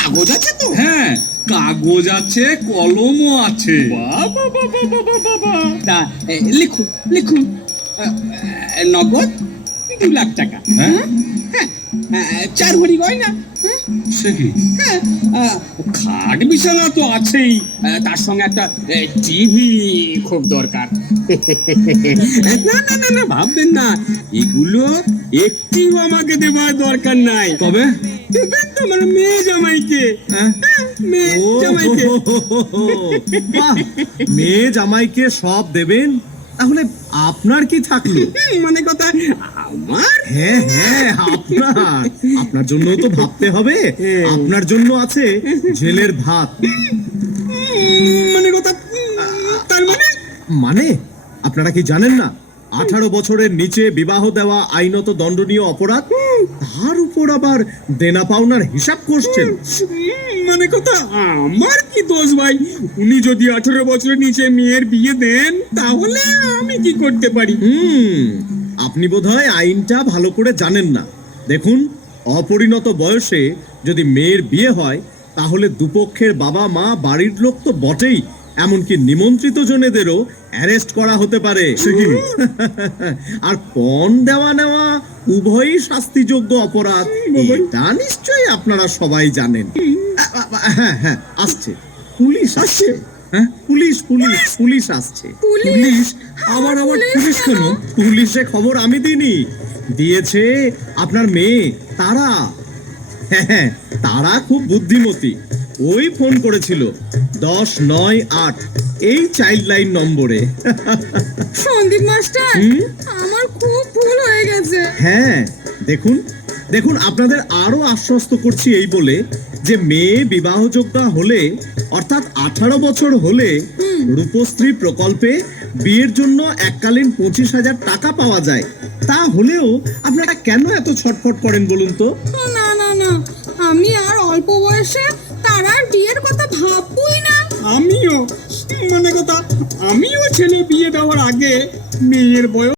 কাগজ আছে তো? হ্যাঁ, কাগজ আছে, কলমও আছে। বাবা বাবা বাবা বাবা। তা লিখুন লিখুন, নগদ 2 লাখ টাকা। হ্যাঁ? হ্যাঁ, 4 ভরি গয়না। সে কি? হ্যাঁ, খাট বিছানা তো আছেই, তার সঙ্গে একটা টিভি খুব দরকার। না না না না, ভাববেন না, এগুলো একটিও আমাকে দেওয়ার দরকার নাই। তবে দেবেন তো আমার মেয়ে জামাইকে। হ্যাঁ? মেয়ে জামাইকে। বাহ, মেয়ে জামাইকে সব দেবেন, তাহলে আপনার কি থাকলো? মানে কথা আমার। হ্যাঁ হ্যাঁ, আপনার আপনার জন্য তো ভাবতে হবে। আপনার জন্য আছে জেলের ভাত। মানে কথা, তার মানে মানে আপনারা কি জানেন না 18 বছরের নিচে বিবাহ দেওয়া আইনত দণ্ডনীয় অপরাধ, তার উপর আবার দেনা পাওনার হিসাব করছেন। মানে কথা আমার কি দোষ ভাই? উনি যদি 18 বছরের নিচে মেয়ের বিয়ে দেন তাহলে আমি কি করতে পারি? আপনি বোধহয় আইনটা ভালো করে জানেন না। দেখুন, অপরিণত বয়সে যদি মেয়ের বিয়ে হয় তাহলে দুপক্ষের বাবা মা বাড়ির লোক তো বটেই, এমনকি নিমন্ত্রিত জনেদেরও অ্যারেস্ট করা হতে পারে। আর পণ দেওয়া নেওয়া উভয়ই শাস্তিযোগ্য অপরাধ, এটা নিশ্চয়ই আপনারা সবাই জানেন। হ্যাঁ হ্যাঁ, আসছে পুলিশ, আসছে। হ্যাঁ, পুলিশ পুলিশ পুলিশ আসছে। পুলিশ? আবার আবার পুলিশ কেন? পুলিশে খবর আমি দিইনি, দিয়েছে আপনার মেয়ে তারা। হ্যাঁ, তারা খুব বুদ্ধিমতী, ওই ফোন করেছিল 1098 এই চাইল্ড লাইন নম্বরে। সন্দীপ মাস্টার, আমার খুব ভুল হয়ে গেছে। হ্যাঁ, দেখুন দেখুন, আপনাদের আরো আশ্বস্ত করছি এই বলে যে মেয়ে বিবাহযোগ্যা হলে, অর্থাৎ 18 বছর হলে রূপশ্রী প্রকল্পে বিয়ের জন্য এককালীন 25,000 টাকা পাওয়া যায়। তা হলেও আপনারা কেন এত ছটফট করেন বলুন তো? না না না, আমি আর অল্প বয়সে তারার বিয়ের কথা ভাববই না। আমিও, মানে কথা আমিও ছেলে বিয়ে দেওয়ার আগে মেয়ের বয়স